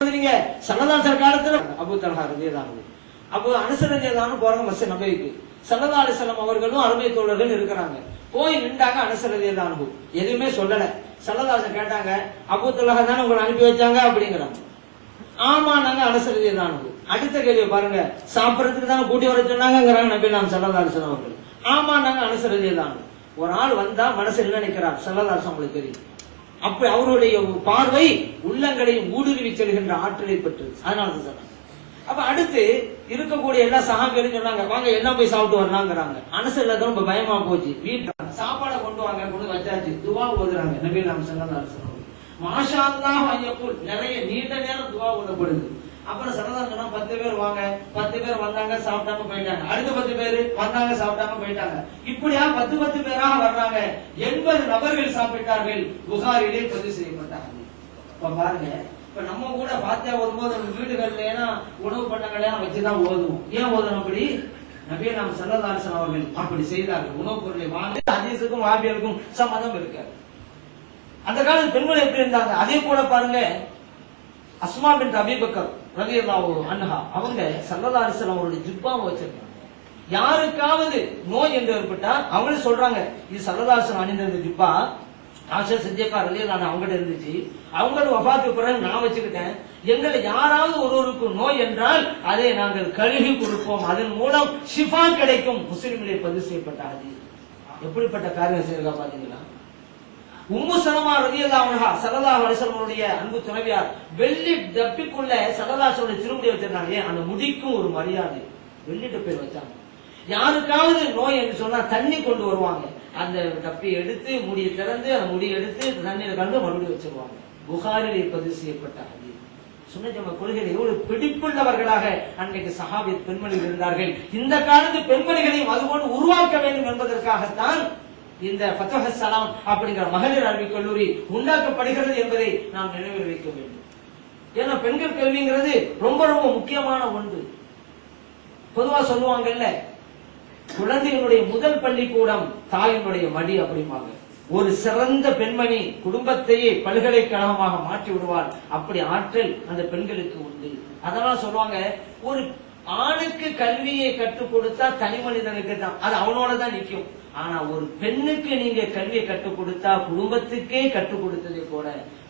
சல்லல்லாஹு காலத்துல Abu Talha ரலியல்லாஹு அன்ஹு அப்போ அனஸ் ரலியல்லாஹு அன்ஹு போறாங்க மஸ்ஜித் நபவிக்கு. ஸல்லல்லாஹு அலைஹி வஸல்லம் அவர்களும் அருமை தோழர்கள் இருக்கிறாங்க. போய் நின்றாங்க. அனஸ் ரலியல்லாஹு அன்ஹு எதுவுமே சொல்லல. ஸல்லல்லாஹு அலைஹி கேட்டாங்க, அபூ தல்ஹா தானே உங்களை அனுப்பி வச்சாங்க அப்படிங்கிறாங்க. ஆமா நாங்க அனஸ் ரலியல்லாஹு அன்ஹு. அடுத்த கேள்வி பாருங்க, சாப்பிடறதுக்கு தானே கூட்டி வர சொன்னாங்கிறாங்க நபி நாம் ஸல்லல்லாஹு அலைஹி வஸல்லம் அவர்கள். ஆமா நாங்க அனஸ் ரலியல்லாஹு அன்ஹு. ஒரு ஆள் வந்தா மனசுல என்ன நினைக்கிறார் ஸல்லல்லாஹு அலைஹி வஸல்லம் தெரியும். அப்ப அவருடைய பார்வை உள்ளங்களையும் ஊடுருவி செல்கின்ற ஆற்றலை பெற்றது. அதனால சொல்றாங்க. அப்ப அடுத்து இருக்கக்கூடிய எல்லா சஹாபிகளும் சொன்னாங்க, வாங்க எல்லாம் போய் சாப்பிட்டு வரலாங்கிறாங்க. அனஸ் இல்லாத ரொம்ப பயமா போச்சு. வீட்டுல சாப்பாடை கொண்டு வாங்க, கொண்டு வச்சாச்சு. துவா ஓதுறாங்க நபி நாம் ஸல்லல்லாஹு அலைஹி வஸல்லம். மாஷா அல்லாஹ் அய்யகுல், நிறைய நீண்ட நேரம் துவா ஓதப்படுது. அப்புறம் ஸல்லல்லாஹு சொன்னா 10 பேர் வாங்க, 10 பேர் வந்தாங்க சாப்பிட்டாம போயிட்டாங்க. அடுத்த 10 பேர் வந்தாங்க சாப்பிட்டாம போயிட்டாங்க. இப்படியா 10 பேராக வர்றாங்க. 80 நபர்கள் சாப்பிட்டார்கள். புகாரிலே பதிவு செய்யப்பட்டாங்க. இப்ப பாருங்க, இப்ப நம்ம கூட பாத்தியா ஓதும்போது நம்ம வீடுகள்ல உணவு பண்ணங்களை வச்சுதான் ஓதுவோம். ஏன் ஓதணும் அப்படி? நபி நாம் ஸல்லல்லாஹு அலைஹி வஸல்லம் அவர்கள் அப்படி செய்தார்கள். உணவுப் பொருளை வாங்கி ஹதீஸுக்கும் வாபியலுக்கும் சம்பந்தம் இருக்காது. அந்த காலத்து பெண்கள் எப்படி இருந்தாங்க? அதே போல பாருங்க, அஸ்மா பின்த் அபீ பக்கர் ரலியல்லாஹு அன்ஹா அவங்க ஸல்லல்லாஹு அலைஹி வஸல்லம் அவருடைய ஜுப்பாவை வச்சிருக்காங்க. யாருக்காவது நோய் என்று ஏற்பட்டா அவங்களே சொல்றாங்க, இது ஸல்லல்லாஹு அலைஹி வஸல்லம் அணிந்திருந்த ஜுப்பா, ஆஷா சித்திகா ரலியல்லாஹு அன்ஹா அவங்ககிட்ட இருந்துச்சு. அவங்களோட வஃபாத்துக்கு பிறகு நான் வச்சுக்கிட்டேன். எங்களை யாராவது ஒருவருக்கு நோய் என்றால் அதை நாங்கள் கழுகி கொடுப்போம், அதன் மூலம் ஷிஃபா கிடைக்கும். முஸ்லிமிலே பதிவு செய்யப்பட்ட ஹதீஸ். எப்படிப்பட்ட காரியம் செய்யறா பாத்தீங்களா? உம்மு சலமா ரலியல்லாஹு அன்ஹா ஸல்லல்லாஹு அலைஹி வஸல்லம் அன்பு துணைவியார் வெள்ளி டப்பிக்குள்ள ஸல்லல்லாஹு அலைஹி வஸல்லம் திருமுடி வச்சிருந்தாங்க. அந்த முடிக்கும் ஒரு மரியாதை, வெள்ளி டப்பில் வச்சாங்க. யாருக்காவது நோய் என்று சொன்னா தண்ணி கொண்டு வருவாங்க. அந்த டப்பி எடுத்து முடியை திறந்து அந்த முடியை எடுத்து தண்ணீரை கலந்து மறுபடியும் வச்சிருவாங்க. புகாரிலே பதிவு செய்யப்பட்ட ஹதீஸ். சுன்னத் கொள்கையில் எவ்வளவு பிடிப்புள்ளவர்களாக அன்றைக்கு சஹாபி பெண்மணிகள் இருந்தார்கள். இந்த காலத்து பெண்மணிகளையும் அதுபோன்று உருவாக்க வேண்டும் என்பதற்காகத்தான் இந்த ஃபத்ஹு ஸலாம் அப்படிங்கிற மகளிர் அறிவியல் கல்லூரி உண்டாக்கப்படுகிறது என்பதை நாம் நினைவில் வைக்க வேண்டும். ஏன்னா பெண்கள் கல்விங்கிறது ரொம்ப ரொம்ப முக்கியமான ஒன்று. பொதுவா சொல்லுவாங்கல்ல, குழந்தைகளுடைய முதல் பள்ளிக்கூடம் தாயினுடைய மடி அப்படிம்பாங்க. ஒரு சிறந்த பெண்மணி குடும்பத்தையே பல்கலைக்கழகமாக மாற்றி விடுவாள். அப்படி ஆற்றல் அந்த பெண்களுக்கு உண்டு. அதனால சொல்லுவாங்க, ஒரு ஆணுக்கு கல்வியை கற்றுக் கொடுத்தா தனி மனிதனுக்கு தான், அது அவனோட தான் நிற்கும். ஆனா ஒரு பெண்ணுக்கு நீங்க கல்வியை கற்றுக் கொடுத்தா குடும்பத்துக்கே கற்றுக் கொடுத்ததே போல.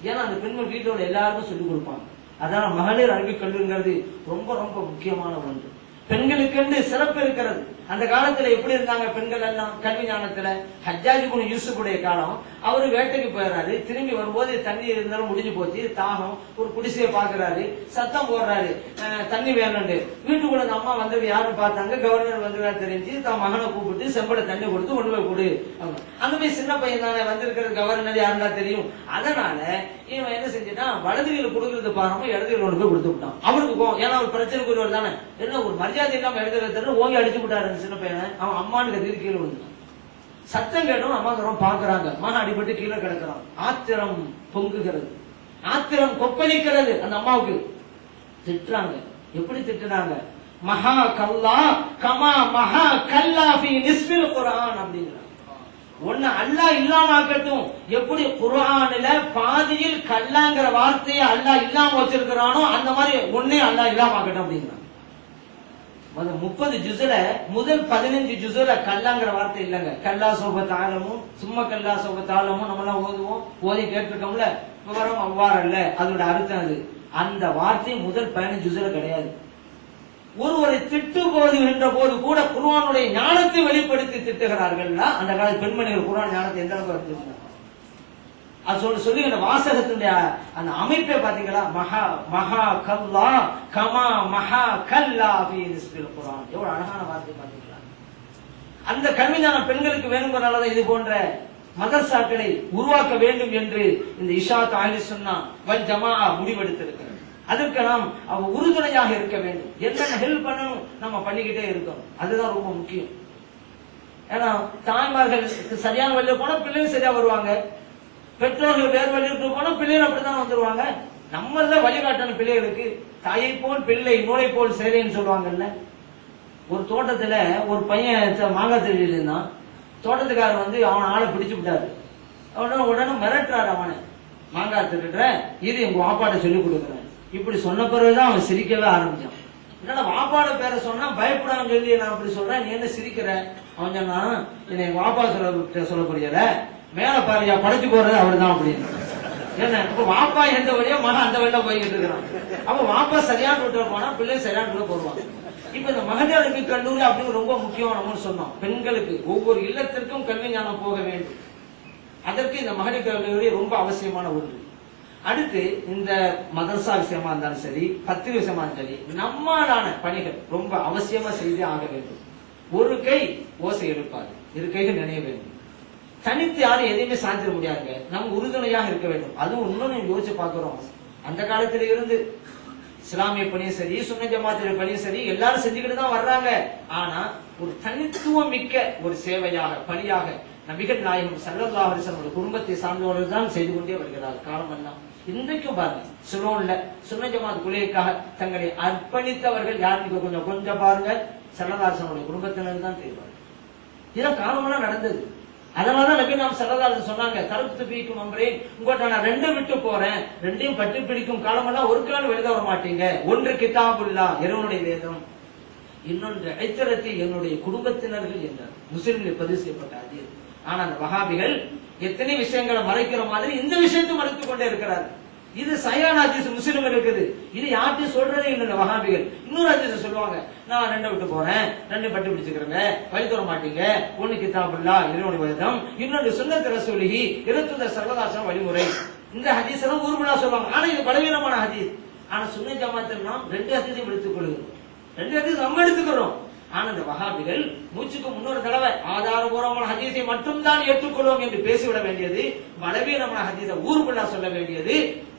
ஏன்னா அந்த பெண்கள் வீட்டோட எல்லாருக்கும் சொல்லிக் கொடுப்பாங்க. அதனால மகளிர் அறிவியல் கல்லூரிங்கிறது ரொம்ப ரொம்ப முக்கியமான ஒன்று. பெண்களுக்கு சிறப்பு இருக்கிறது. அந்த காலத்துல எப்படி இருந்தாங்க பெண்கள் எல்லாம் கல்வி ஞானத்துல? ஹஜ்ஜாஜ் இப்னு யூசுஃபுடைய காலம், அவரு வேட்டைக்கு போயிடுறாரு. திரும்பி வரும்போது தண்ணி இருந்தாலும் முடிஞ்சு போச்சு, தாகம். ஒரு குடிசையை பாக்குறாரு, சத்தம் போடுறாரு, தண்ணி வேணும்னு. வீட்டுக்குள்ள அந்த அம்மா வந்தது யாருன்னு பார்த்தாங்க, கவர்னர் வந்ததா தெரிஞ்சு தான் மகனை கூப்பிட்டு செம்பட தண்ணி கொடுத்து கொண்டு போய் கொடு. அந்த மாதிரி சின்ன பையன் தானே வந்திருக்கிறது, கவர்னர் யாருன்னா தெரியும். அதனால இவன் என்ன செஞ்சுட்டான், வலதுகையில கொடுக்கறது பாருங்க, இடதுகையில கொண்டு போய் கொடுத்து விட்டான். அவனுக்கு போகும், ஏன்னா ஒரு பிரச்சனைக்குரியவர் தானே, என்ன ஒரு மரியாதை இல்லாம இடதுகையில ஓங்கி அடிச்சு விட்டாரு சின்ன பையனை. அவன் அம்மானு கத்திட்டு கீழே விழுந்துட்டான். சத்தம் கேட்டோம், அம்மா தரம் பாக்குறாங்க, மகன் அடிபட்டு கீழே கிடக்கிறான். ஆத்திரம் பொங்குகிறது, ஆத்திரம் கொப்பளிக்கிறது. அந்த அம்மாவுக்கு திட்டுறாங்க. எப்படி திட்டுறாங்க? மகா கல்லா கமா மகா கல்லா ஃபீ நிஸ்பில் குர்ஆன் அப்படிங்கிறாங்க. ஒன்னு அல்லாஹ் இல்லாம ஆக்கட்டும், எப்படி குர்ஆன்ல பாதியில் கல்லாங்கிற வார்த்தையை அல்லாஹ் இல்லாம வச்சிருக்கிறானோ அந்த மாதிரி ஒன்னே அல்லாஹ் இல்லாம ஆக்கட்டும் அப்படிங்கிறாங்க. 30 ஜுஸ்ல முதல் 15 ஜுஸ்ல கல்லாங்கிற வார்த்தை இல்லங்க. கல்லா சௌபத்தாலமும் சும்மா கல்லா சௌபத்தாலமும் நம்ம எல்லாம் ஓதுவோம், ஓதி கேட்டிருக்கோம்ல. விவரம் அவ்வாறு அல்ல, அதோட அர்த்தம் அது. அந்த வார்த்தை முதல் 15 ஜுஸ்ல கிடையாது. ஒருவரை திட்டு போதுகின்ற போது கூட குர்ஆனுடைய ஞானத்தை வெளிப்படுத்தி திட்டுகிறார்கள். அந்த கால பெண்மணிகள் குர்ஆன் ஞானத்தை எந்த அளவுக்கு அது சொல்லுகிற வாசகத்தினுடைய அந்த அமைப்பை பாத்தீங்களா? மகா மகா கல்லா கமா மகா கல்லா ஃபீ நிஸ்பில் குர்ஆன். எவ்வளவு அழகான வார்த்தை பாத்தீங்களா? அந்த கல்விஞான பெண்களுக்கு வேணுங்கிறனாலதான் இது போன்ற மதரசாக்களை உருவாக்க வேண்டும் என்று இந்த இஷாத் அஹ்லு சுன்னா வல் ஜமாஅ முடிவெடுத்திருக்கிறது. அதற்கு நாம் உறுதுணையாக இருக்க வேண்டும். என்னென்ன ஹெல்ப் பண்ணணும் நம்ம பண்ணிக்கிட்டே இருக்கணும். அதுதான் ரொம்ப முக்கியம். ஏன்னா தாய்மார்கள் சரியான வழியில போனா பிள்ளைகள் சரியா வருவாங்க, பெற்றோர்கள் வேறு வழியிட்டு போனா பிள்ளைகள் அப்படித்தான் வந்துருவாங்க. நம்மள வழிகாட்டணும் பிள்ளைகளுக்கு. தாயை போல் பிள்ளை நூலை போல் சேரைன்னு சொல்லுவாங்கல்ல. ஒரு தோட்டத்துல ஒரு பையன் மாங்காய் திருடிட்டு இருந்தான். தோட்டத்துக்காரர் வந்து அவன் ஆளை பிடிச்சு விட்டாரு. உடனே மிரட்டுறாரு அவனை, மாங்காய் திருடுற, இது எங்க வாப்பாட்ட சொல்லி கொடுக்குறேன். இப்படி சொன்ன பிறகுதான் அவன் சிரிக்கவே ஆரம்பிச்சான். என்னடா வாப்பாட பேரை சொன்னா பயப்படான்னு சொல்லி நான் அப்படி சொல்றேன், நீ என்ன சிரிக்கிற? அவன் சொன்னா, என்னை வாப்பா சொல்ல புரியல, மேல பாரியா படைச்சு போறது அவருதான் அப்படின்னு. என்ன இப்ப வாப்பா எந்த வழியோ மகன் அந்த வழியில போய்கிட்டு இருக்கிறான். அப்ப வாப்பா சரியான ரூட்ல போனா பிள்ளை சரியான ரூட்ல போடுவாங்க. இப்ப இந்த மகளிருக்கு கல்லூரி அப்படின்னு ரொம்ப முக்கியம் நம்ம சொன்னோம். பெண்களுக்கு ஒவ்வொரு இல்லத்திற்கும் கல்வி ஞானம் போக வேண்டும். அதற்கு இந்த மகளிர் கல்லூரி ரொம்ப அவசியமான ஒன்று. அடுத்து இந்த மதரசா விஷயமா இருந்தாலும் சரி, பத்திரி விஷயமா இருந்தாலும் சரி, நம்மளான பணிகள் ரொம்ப அவசியமா செய்தே ஆக வேண்டும். ஒரு கை ஓசை எடுப்பாரு, இரு கைகள் நினைய வேண்டும். தனித்து யாரும் எதையுமே சாதிட முடியாதுங்க. நம்ம உறுதுணையாக இருக்க வேண்டும். அதுவும் இன்னொன்னு யோசிச்சு பார்க்கிறோம், அந்த காலத்தில இருந்து இஸ்லாமிய பணியும் சரி, சுன்ன ஜமாத்துடைய பணியும் சரி, எல்லாரும் செஞ்சுக்கிட்டு தான் வர்றாங்க. ஆனா ஒரு தனித்துவம் மிக்க ஒரு சேவையாக பணியாக நபிகள் நாயகம் ஸல்லல்லாஹு அலைஹி வஸல்லம் குடும்பத்தை சார்ந்தவர்கள் தான் செய்து கொண்டே வருகிறார் காலமெல்லாம். இன்றைக்கும் பாருங்க, சிலோன்ல சுன்ன ஜமாத் கொள்கைக்காக தங்களை அர்ப்பணித்தவர்கள் யாருக்கு கொஞ்சம் பாருங்க, ஸல்லல்லாஹு அலைஹி வஸல்லம் குடும்பத்தினர் தான் தெரிவாங்க. இதெல்லாம் காலமெல்லாம் நடந்தது. அதனாலதான் நபி நாம் ஸல்லல்லாஹு அலைஹி சொன்னாங்க, தரத்து பீக்கும் அம்ரே, உங்கள்கிட்ட நான் ரெண்டு விட்டு போறேன், ரெண்டையும் பற்றி பிடிக்கும் காலமெல்லாம் ஒரு காலம் எழுத வர மாட்டீங்க. ஒன்று கிதாபுல்லா இறைவனுடைய வேதம், இன்னொன்று ஐத்தரத்தில் என்னுடைய குடும்பத்தினர்கள் என்றார். முஸ்லிம்கள் பதிவு செய்யப்பட்ட அது. ஆனா அந்த வஹாபிகள் எத்தனை விஷயங்களை மறைக்கிற மாதிரி இந்த விஷயத்தை மறைத்துக் கொண்டே இருக்கிறார். இது சஹீஹான ஹதீஸ் முஸ்லிம் இருக்குது. இது யார்ட்டையும் சொல்றதே இல்லை வஹாபிகள். இன்னொரு ஹதீஸ் சொல்லுவாங்க, நான் ரெண்டை விட்டு போறேன், ரெண்டு பட்டு பிடிச்சுக்கிறேங்க, வழி தர மாட்டீங்க. ஒண்ணு கிதாபுல்லா இறைவனுடைய வேதம், இன்னொன்று சுன்னத் ரசூலுஹி இறைத்தூதர் ஸல்லல்லாஹு அலைஹி வஸல்லம் வழிமுறை. இந்த ஹதீஸ் எல்லாம் ஊர்வலா சொல்லுவாங்க. ஆனா இது பலவீனமான ஹதீஸ். ஆனா சுன்ன ஜமாத்தில் நாம் ரெண்டு ஹதீஸையும் எடுத்துக் கொள்கிறோம், ரெண்டு ஹதீஸ் நம்ம எடுத்துக்கிறோம். ஆனா இந்த வஹாபிகள் மூச்சுக்கு முன்னொரு தடவை ஆதாரபூர்வமான ஹதீஸை மட்டும்தான் ஏற்றுக்கொள்வோம் என்று பேசிவிட வேண்டியது, பலவீனமான ஹதீஸை ஊர்வலா சொல்ல வேண்டியது,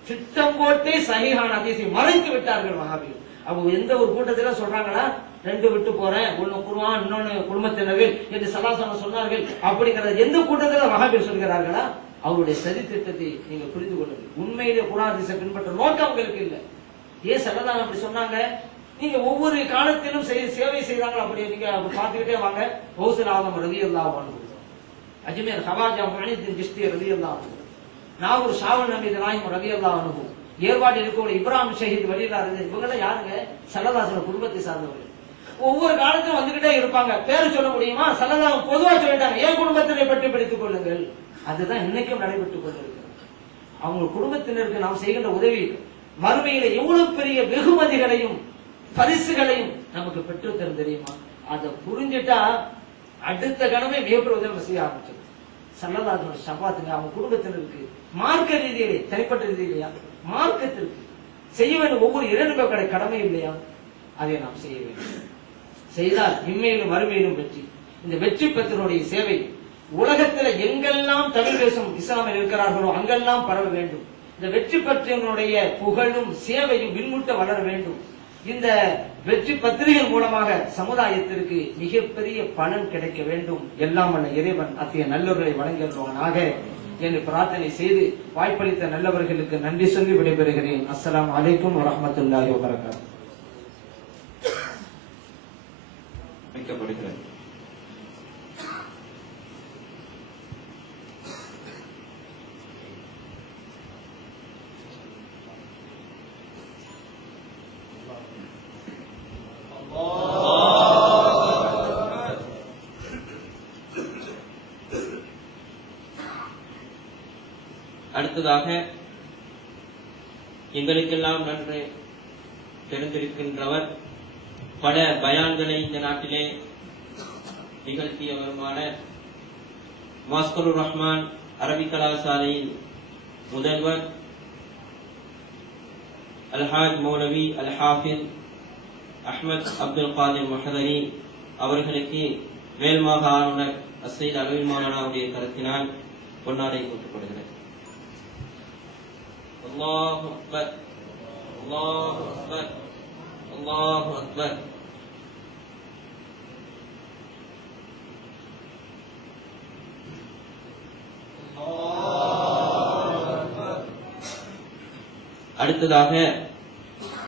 திட்டம் போட்டே சஹீஹான ஹதீஸை மறைத்து விட்டார்கள் வஹாபிகள். அவங்க எந்த ஒரு கூட்டத்தில சொல்றாங்களா, ரெண்டு விட்டு போறேன், ஒன்னு குர்ஆன் இன்னொன்னு குடும்பத்தினர்கள் என்று ஸல்லல்லாஹு சொன்னார்கள் அப்படிங்கறது எந்த கூட்டத்தில் வஹாபிகள் சொல்கிறார்களா? அவருடைய சதி திட்டத்தை நீங்க புரிந்து கொள்ளுங்கள். உண்மையிலே குர்ஆன் ஹதீஸை பின்பற்ற நோக்கம் அவங்களுக்கு இல்லை. ஏன் ஸல்லல்லாஹு அப்படி சொன்னாங்க? நீங்க ஒவ்வொரு காலத்திலும் சேவை செய்தாங்க. அப்படி நீங்க பார்த்துக்கிட்டே வாங்க. கௌசுல் ஆலம் ரலியல்லாஹு அன்ஹு, அஜ்மீர் ஹவாஜா முஹிதீன் சிஷ்தி ரலியல்லாஹு அன்ஹு, நாகூர் ஷாவுல் நபீத் நாயிம் ரலியல்லாஹு அன்ஹு, ஏர்வாடி இருக்கக்கூடிய இப்ராஹிம் ஷஹீத் வலியல்லாஹு அன்ஹு, இவங்க யாருங்க? ஸல்லல்லாஹு அலைஹி குடும்பத்தை சார்ந்தவர்கள். ஒவ்வொரு காலத்திலும் வந்துகிட்டே இருப்பாங்க. பேரு சொல்ல முடியுமா? ஸல்லல்லாஹு பொதுவா சொல்லிட்டாங்க, ஏன் குடும்பத்தினை பற்றி படித்துக் கொள்ளுங்கள். அதுதான் இன்னைக்கும் நடைபெற்றுக் கொண்டிருக்கிறது. அவங்க குடும்பத்தினருக்கு நாம் செய்கின்ற உதவி மறுமையில எவ்வளவு பெரிய வெகுமதிகளையும் பரிசுகளையும் நமக்கு பெற்று தரும் தெரியுமா? அதை புரிஞ்சுட்டா அடுத்த கணமே மிகப்பெரிய உதவி செய்ய ஆரம்பிச்சது. ஸல்லல்லாஹு அலைஹி ஷஃபாத்துங்க அவங்க குடும்பத்தினருக்கு மார்க்க ரீதியிலே, தனிப்பட்ட ரீதியிலையா, மார்க்கத்திற்கு செய்ய வேண்டும் ஒவ்வொரு இரண்டு கடமை இல்லையா? அதை நாம் செய்ய வேண்டும். செய்தால் இம்மையிலும் மறுமையிலும் வெற்றி. இந்த வெற்றி பெற்றனுடைய சேவை உலகத்தில் எங்கெல்லாம் தமிழ் பேசும் இஸ்லாமில் இருக்கிறார்களோ அங்கெல்லாம் பரவ வேண்டும். இந்த வெற்றி பெற்றவனுடைய புகழும் சேவையும் விண்முட்ட வளர வேண்டும். இந்த வெற்றி பத்திரிகை மூலமாக சமுதாயத்திற்கு மிகப்பெரிய பலன் கிடைக்க வேண்டும். எல்லாம் வல்ல இறைவன் அத்தகைய நல்லவர்களை வழங்குவானாக என்று பிரார்த்தனை செய்து வாய்ப்பளித்த நல்லவர்களுக்கு நன்றி சொல்லி விடைபெறுகிறேன். அஸ்ஸலாமு அலைக்கும் வரஹ்மத்துல்லாஹி வபரகாத்துஹு. அடுத்ததாக எங்களுக்கெல்லாம் நன்று தெரிந்திருக்கின்றவர், பல பயான்களை இந்த நாட்டிலே நிகழ்த்தியவருமான மாஸ்கருர் ரஹ்மான் அரபிக் கலாசாலையின் முதல்வர் அல்ஹாஜ் மௌலவி அல் ஹாஃபிஸ் அஹ்மத் அப்துல் காதிர் மஹதரி அவர்களுக்கு மேல்மாக ஆளுநர் அஸ்ஸைத் அலவி மௌலானாவுடைய கருத்தினால் பொன்னாடை போற்றப்படுகிறது. அல்லாஹு அக்பர், அல்லாஹு அக்பர், அல்லாஹு அக்பர். அடுத்ததாக